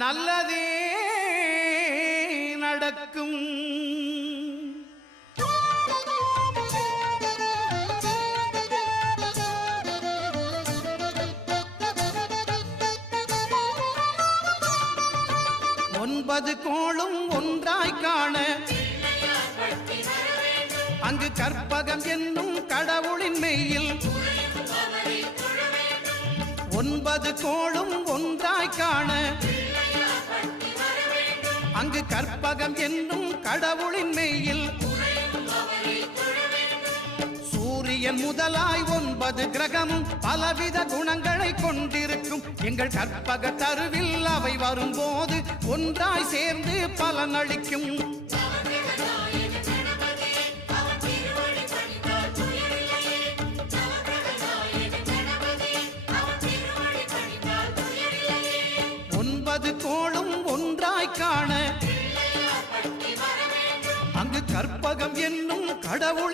நல்லதே நடக்கும். ஒன்பது கோளும் ஒன்றாய் காண அங்கு கற்பகம் என்னும் கடவுளின் மெய்யில் ஒன்பது கோளும் ஒன்றாய் காண அங்கு கற்பகம் என்னும் கடவுளின் மெய்யில் சூரியன் முதலாய் 9 கிரகமும் பலவித குணங்களை கொண்டிருக்கும். எங்கள் கற்பக தருவில் அவை வரும்போது ஒன்றாய் சேர்ந்து பலனளிக்கும். ஒன்பது கோளும் ஒன்றாய் காண அங்கு கற்பகம் என்னும் கடவுள்